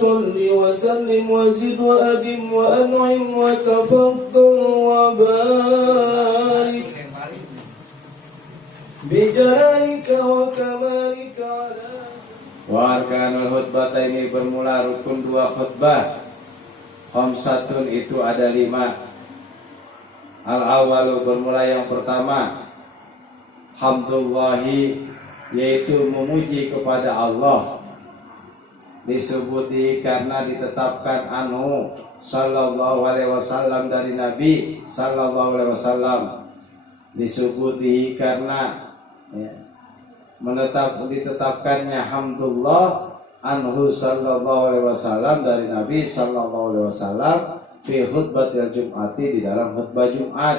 صل وسلم وزد وأدم وأنعم وتفضل وبارك بجلالك وكمالك على. Wa arkanul khutbataini, bermula rukun dua khutbah. Khamsatun, itu ada 5. Al-awalu, bermula yang pertama, hamdullahi, yaitu memuji kepada Allah. Disubuti karena ditetapkan anhu sallallahu alaihi wasallam, dari Nabi sallallahu alaihi wasallam. Disubuti karena ditetapkannya hamdulillah anhu sallallahu alaihi wasallam, dari Nabi sallallahu alaihi wasallam, fi khutbatil jum'ati, di dalam khutbah Jumat,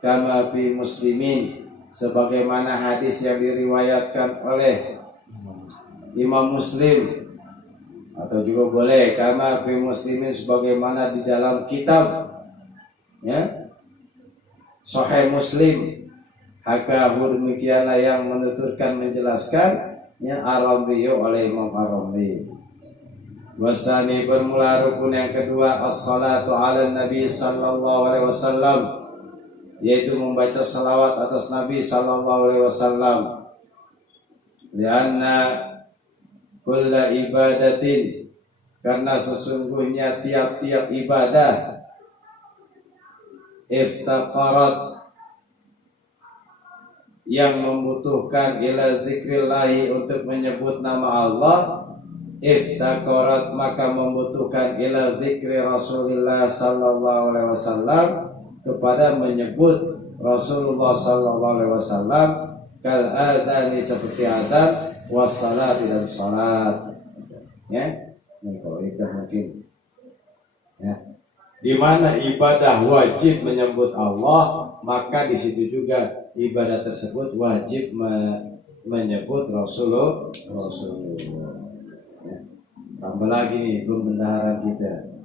kama fi muslimin, sebagaimana hadis yang diriwayatkan oleh Imam Muslim, atau juga boleh kama fi muslimin, sebagaimana di dalam kitab Sahih Muslim. Hakahu, demikianlah yang menuturkan, menjelaskan Ar-Ramli oleh Imam Ar-Ramli. Wasani, bermula rukun yang kedua, as-salatu ala Nabi sallallahu alaihi wasallam, yaitu membaca salawat atas Nabi sallallahu alaihi wasallam. Lianna kulla ibadatin, karena sesungguhnya tiap-tiap ibadah, iftaqarat, yang membutuhkan ila zikrillahi, untuk menyebut nama Allah, iftaqarat, maka membutuhkan ila zikri Rasulullah sallallahu alaihi wasallam, kepada menyebut Rasulullah sallallahu alaihi wasallam, kal adani, seperti adzan, wassalat, dan salat. Ini kalau itu mungkin di mana ibadah wajib menyebut Allah, maka di situ juga ibadah tersebut wajib menyebut Rasulullah. Tambah lagi nih pembenaran kita,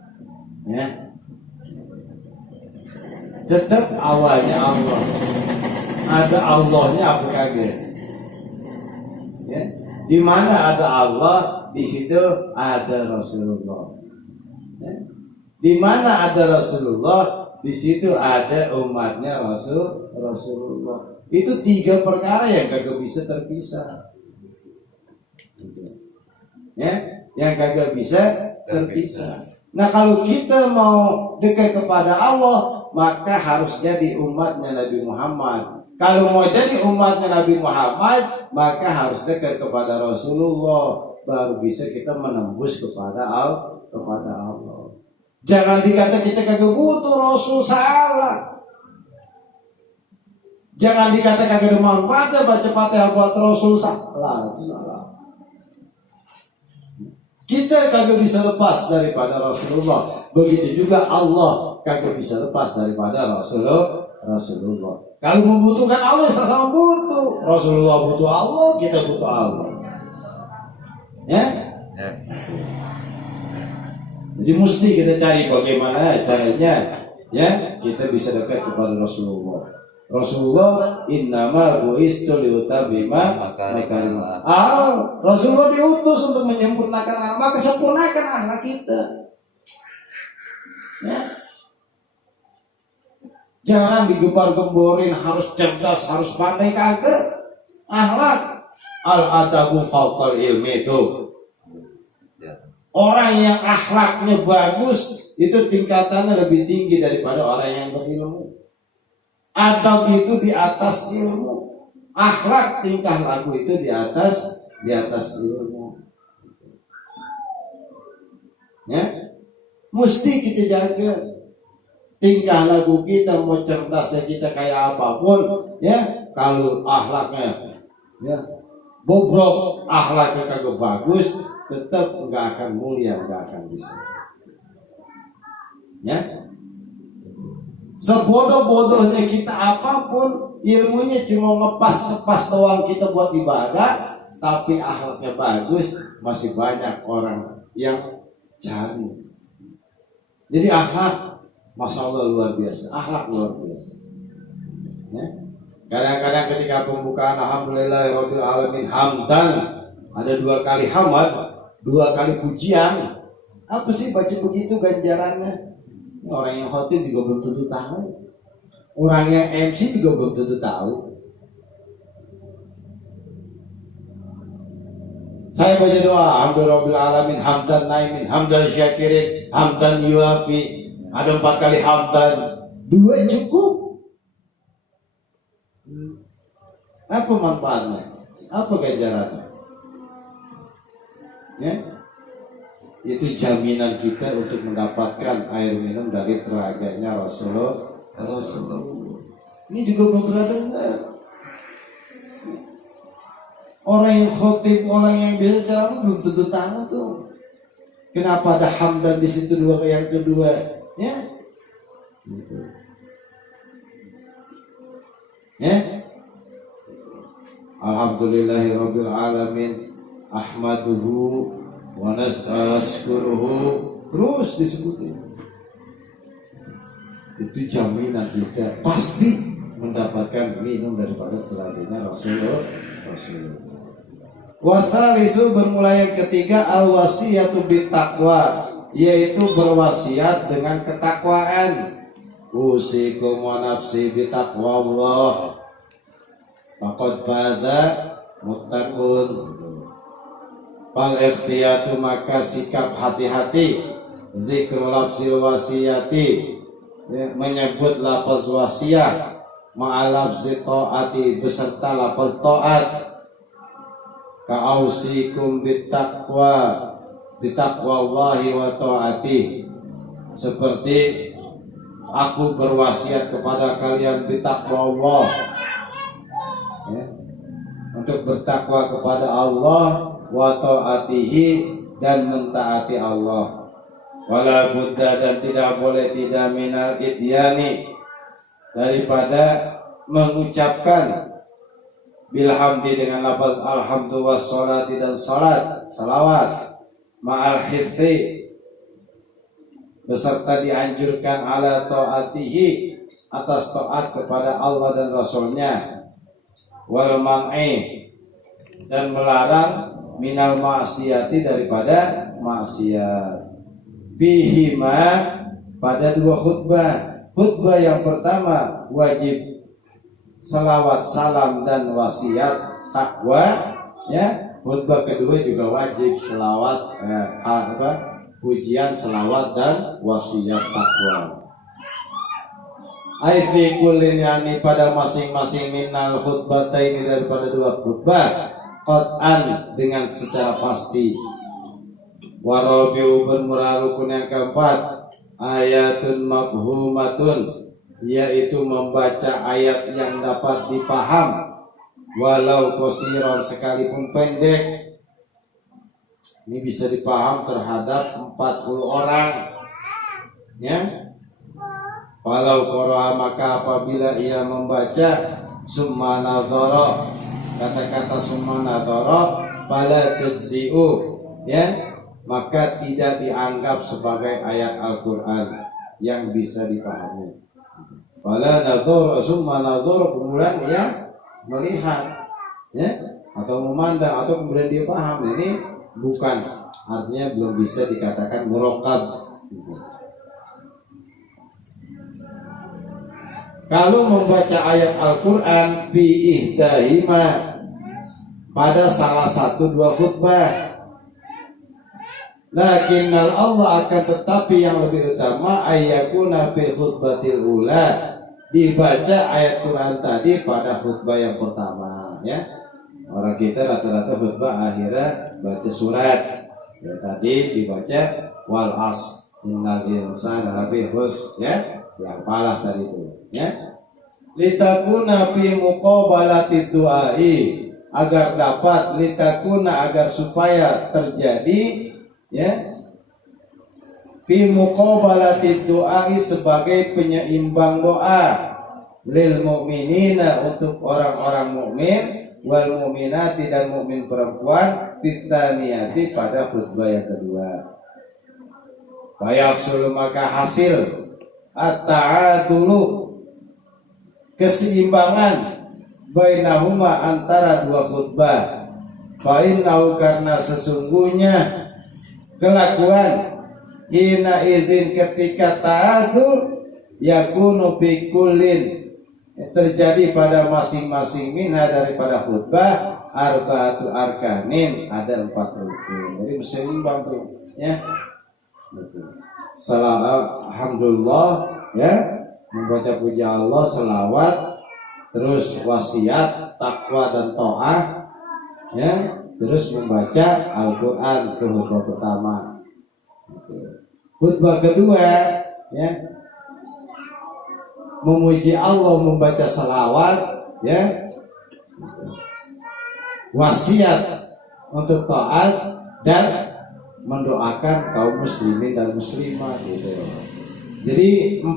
tetap awalnya Allah, ada Allahnya apa kagak? Di mana ada Allah, di situ ada Rasulullah. Di mana ada Rasulullah, di situ ada umatnya Rasulullah. Itu 3 perkara yang kagak bisa terpisah. Yang kagak bisa terpisah. Nah, kalau kita mau dekat kepada Allah, maka harus jadi umatnya Nabi Muhammad. Kalau mau jadi umatnya Nabi Muhammad, maka harus dekat kepada Rasulullah, baru bisa kita menembus kepada Allah. Jangan dikata kita kagak butuh Rasul, salah. Jangan dikata kagak ada manfaatnya baca Fatihah buat Rasul, salah. Kita kagak bisa lepas daripada Rasulullah. Begitu juga Allah kagak bisa lepas daripada Rasulullah. Kalau membutuhkan Allah, sama butuh. Rasulullah butuh Allah, kita butuh Allah. Jadi mesti kita cari bagaimana caranya kita bisa dekat kepada Rasulullah. Rasulullah innama bu'istu liutabima makarimah. Rasulullah diutus untuk menyempurnakan anak, maka sempurnakan anak kita. Jangan digembar-gemborin harus cerdas, harus pandai, kagak. Akhlak al-adabu fawqal ilmi, itu orang yang akhlaknya bagus itu tingkatannya lebih tinggi daripada orang yang berilmu. Adab itu di atas ilmu, akhlak tingkah laku itu di atas ilmu. Mesti kita jaga tingkah laku kita, mau cerdasnya kita kayak apapun, kalau akhlaknya bobrok, akhlaknya kagak bagus, tetap nggak akan mulia, nggak akan bisa. Sebodoh-bodohnya kita apapun, ilmunya cuma ngepas doang kita buat ibadah, tapi akhlaknya bagus, masih banyak orang yang cari. Jadi akhlak, masya Allah luar biasa, akhlak luar biasa. Kadang-kadang ketika pembukaan alhamdulillahirabbil alamin hamdan, ada 2 kali hamad, 2 kali pujian, Apa sih baca begitu ganjarannya? Orang yang khotib juga belum tentu tahu. Orang yang MC juga belum tentu tahu. Saya baca doa, alhamdulillahirabbil alamin, hamdan naimin, hamdan syakirin, hamdan yuafi. Ada 4 kali hamdan. 2 cukup. Apa manfaatnya? Apa ganjarannya? Ya? Itu jaminan kita untuk mendapatkan air minum dari teraganya Rasulullah. Ini juga belum pernah dengar. Orang yang khotib, orang yang biasa ceramah belum tentu tahu tuh. Kenapa ada hamdan di situ 2 yang kedua? Ya, gitu. Ya. Alhamdulillahirabbil alamin, ahmaduhu wa nasta'skuruhu, terus disebutin. Itu jaminan kita pasti mendapatkan minum daripada teladannya Rasulullah. Wasalisu bermulai yang ketiga al-wasiyatu bittaqwa, yaitu berwasiat dengan ketakwaan. Usikum wa nafsi bittaqwallah. Faqad bada muttaqun. Fal ikhtiyatu, maka sikap hati-hati. Zikrul lafzil wasiyati, menyebut lafaz wasiat, ma'alafzi ta'ati, beserta lafaz ta'at. Ka'ausikum bittaqwa, bittaqwallahi wa ta'ati, seperti aku berwasiat kepada kalian bittaqwallah, ya, untuk bertakwa kepada Allah, wa ta'atihi, dan mentaati Allah. Wala budda, dan tidak boleh tidak minal ityani, daripada mengucapkan bilhamdi dengan lafaz alhamdu wassalati, dan salat, salawat, ma'al hifzi, beserta dianjurkan ala ta'atihi, atas taat kepada Allah dan Rasulnya, wal man'i, dan melarang minal ma'siyati, daripada maksiat. Bihima, pada 2 khutbah. Khutbah yang pertama wajib salawat, salam, dan wasiat takwa, ya. Khutbah kedua juga wajib salawat, pujian, salawat, dan wasiat takwa. Aifi kullin, yani pada masing-masing minal khutbataini, daripada 2 khutbah, qat'an, dengan secara pasti. Warabiu, bermurah rukun yang keempat, ayatun mafhumatun, yaitu membaca ayat yang dapat dipaham, walau qasiran, sekalipun pendek. Ini bisa dipaham terhadap 40 orang, ya. Walau qara'a, maka apabila ia membaca, summa nadhara, kata-kata summa nadhara, fala tujzi'u, ya, maka tidak dianggap sebagai ayat Al-Quran yang bisa dipahami. Fala nadhara summa nadhara, kemudian ia melihat, ya, atau memandang, atau kemudian dia paham. Ini bukan, artinya belum bisa dikatakan muraqab. Kalau membaca ayat Al-Quran bi ihdahima, pada salah satu 2 khutbah, lakinnal Allah, akan tetapi yang lebih utama, ayyakuna fi khutbatil ula, dibaca ayat Quran tadi pada khutbah yang pertama, ya. Orang kita rata-rata khutbah akhirnya baca surat, ya, tadi dibaca wal as innal insana lafi khusr, ya, yang palah tadi itu, ya. Litakuna fi muqabalati du'ai, agar dapat, litakuna, agar supaya terjadi, ya, fi muqabalati du'ai, sebagai penyeimbang doa, lil mu'minina, untuk orang-orang mukmin, wal mu'minati, dan mukmin perempuan, fitsaniyati, pada khutbah yang kedua. Fayasul, maka hasil at-ta'adulu, keseimbangan, bainahuma, antara 2 khutbah. Fa innahu, karena sesungguhnya kelakuan, hina izin ketika ta'adzur yakunu fi kullin terjadi pada masing-masing minha daripada khutbah arba'atu arkanin, ada 4 rukun. Jadi seimbang tuh ya. Betul. Alhamdulillah ya, membaca puji Allah, selawat, terus wasiat, takwa dan taat ya, terus membaca Al-Qur'an ke khutbah pertama. Khutbah kedua ya, memuji Allah, membaca salawat ya, wasiat untuk taat dan mendoakan kaum muslimin dan muslimah gitu. Jadi 4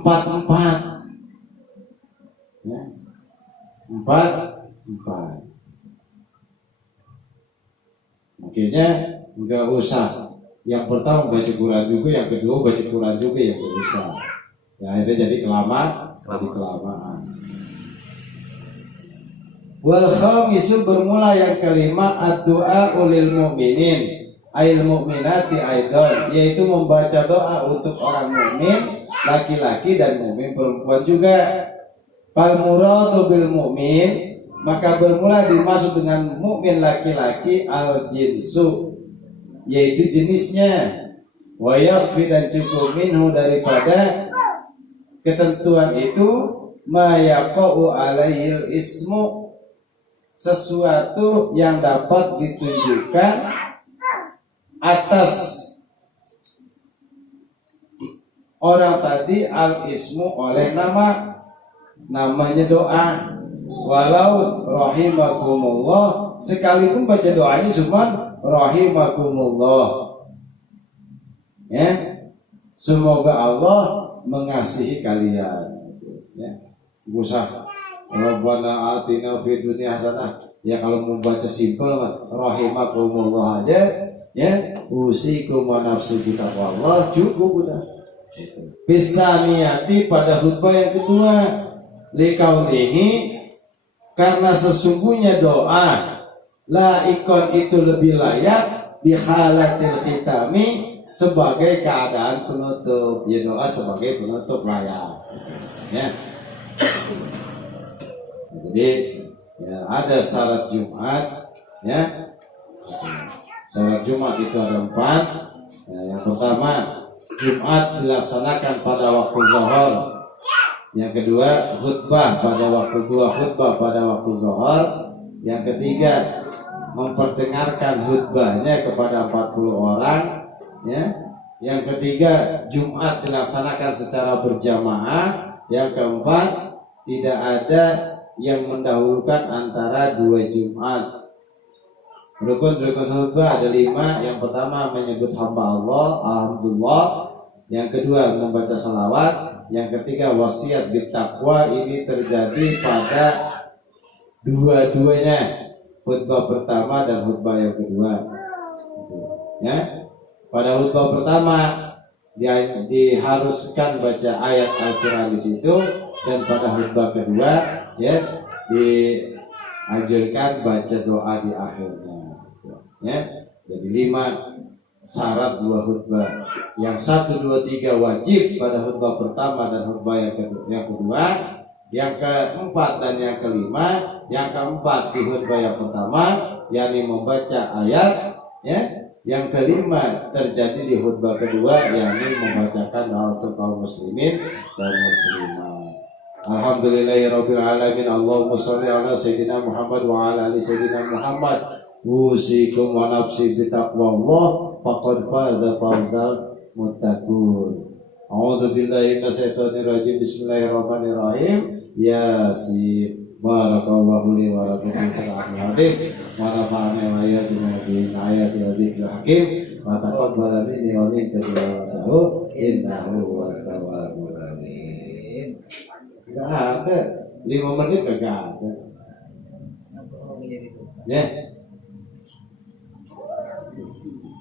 ya. 4. Makanya enggak usah yang pertama baca Quran juga, yang kedua baca Quran juga, yang enggak usah. Ya akhirnya jadi kelamaan. Wal khamisu, bermula yang kelima, ad-du'a ulil mu'minin ail mu'minati aidan, yaitu membaca doa untuk orang mukmin laki-laki dan mukmin perempuan juga. Fal muradu bil mu'min, maka bermula dimaksud dengan mukmin laki-laki al jinsu, yaitu jenisnya, wa yakfi, dan cukup minhu daripada ketentuan itu, ma yaqa'u alaihil ismu, sesuatu yang dapat ditunjukkan atas orang tadi al ismu oleh namanya doa. Walau rahimakumullah, sekalipun baca doanya cuma rahimakumullah ya, semoga Allah mengasihi kalian ya. Usah Rabbana atina fid dunya hasanah ya, kalau membaca simpel rahimakumullah aja ya, usikum wa nafsi bitaqwallah, cukup udah. Bisaniyati, pada khutbah yang kedua, liqaulihi, karena sesungguhnya doa la ikon itu lebih layak bihalatil khitami, sebagai keadaan penutup ya, doa sebagai penutup layak ya. Jadi ya, ada syarat Jumat ya. Salat Jumat itu ada 4 ya, yang pertama Jumat dilaksanakan pada waktu zuhur, yang kedua khutbah pada waktu khutbah pada waktu zuhur, yang ketiga memperdengarkan khutbahnya kepada 40 orang ya, yang ketiga Jumat dilaksanakan secara berjamaah, yang keempat tidak ada yang mendahulukan antara 2 Jumat. Rukun-rukun khutbah ada 5. Yang pertama menyebut hamba Allah, alhamdulillah. Yang kedua membaca salawat. Yang ketiga wasiat bittaqwa. Ini terjadi pada dua-duanya, khutbah pertama dan khutbah yang kedua ya. Pada khutbah pertama diharuskan baca ayat Al-Quran di situ, dan pada khutbah kedua ya dianjurkan baca doa di akhirnya ya. Jadi 5 syarat 2 khutbah. Yang 1, 2, 3 wajib pada khutbah pertama dan khutbah yang kedua. Yang keempat dan yang kelima. Yang keempat di khutbah yang pertama, yakni membaca ayat ya. Yang kelima terjadi di khutbah kedua, yakni membacakan doa untuk kaum muslimin dan muslimah. Alhamdulillahirabbil alamin. Allahumma shalli ala sayyidina Muhammad wa ala ali sayyidina Muhammad. Usikum wa nafsi bitaqwallah, faqad faza fawzal muttaqun. A'udzu billahi minasyaitonir rajim. Bismillahirrahmanirrahim. Yasin. Barakallahu li wa lakum fil hadits wa nafa'ani wa iyyakum bi ayati wa dzikril hakim wa taqabbal minni wa minkum innahu huwat tawwabur rahim. Enggak ada 5 menit enggak ada ya.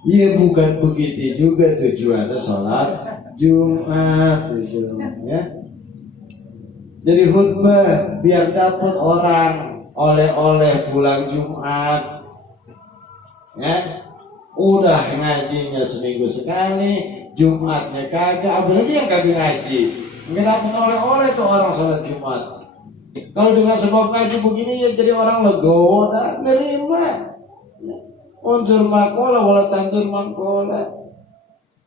Iya, bukan begitu juga tujuannya sholat Jumat gitu ya. Jadi khutbah biar dapat orang oleh-oleh pulang Jumat ya. Udah ngajinya seminggu sekali, Jumatnya kagak, apalagi yang kagak ngaji. Nggak dapat oleh-oleh tuh orang sholat Jumat. Kalau dengan sebab ngaji begini ya jadi orang legowo dan nerima. Unsur makola wala tantur makola.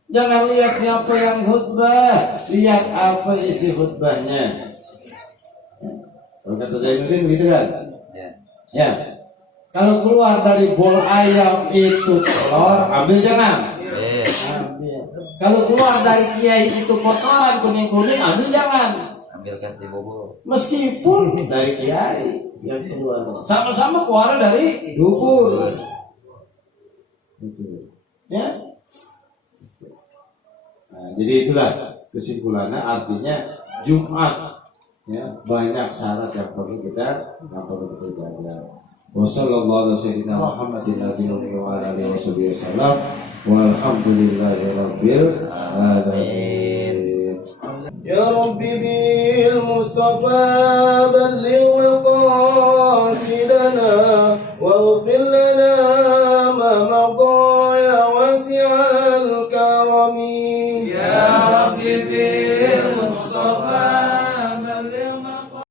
Jangan lihat siapa yang khutbah, lihat apa isi khutbahnya. Kalau kata Zainuddin begitu kan? Ya. Kalau keluar dari bol ayam itu telur, ambil jangan. Ambil. Kalau keluar dari kiai itu kotoran kuning-kuning, ambil jangan. Ambil kasih bubur. Meskipun dari kiai yang keluar, sama-sama keluar dari dubur. Ya. Nah, jadi itulah kesimpulannya, artinya Jumat ya banyak syarat yang perlu kita jaga. Wassallallahu ala sayyidina Muhammadin nabiyyi wa ala alihi wasallam walhamdulillahirabbil alamin. يا رب بالمصطفى بلغ مقاصدنا واغفر لنا ما مضى يا واسع الكرم. Ya Rabbi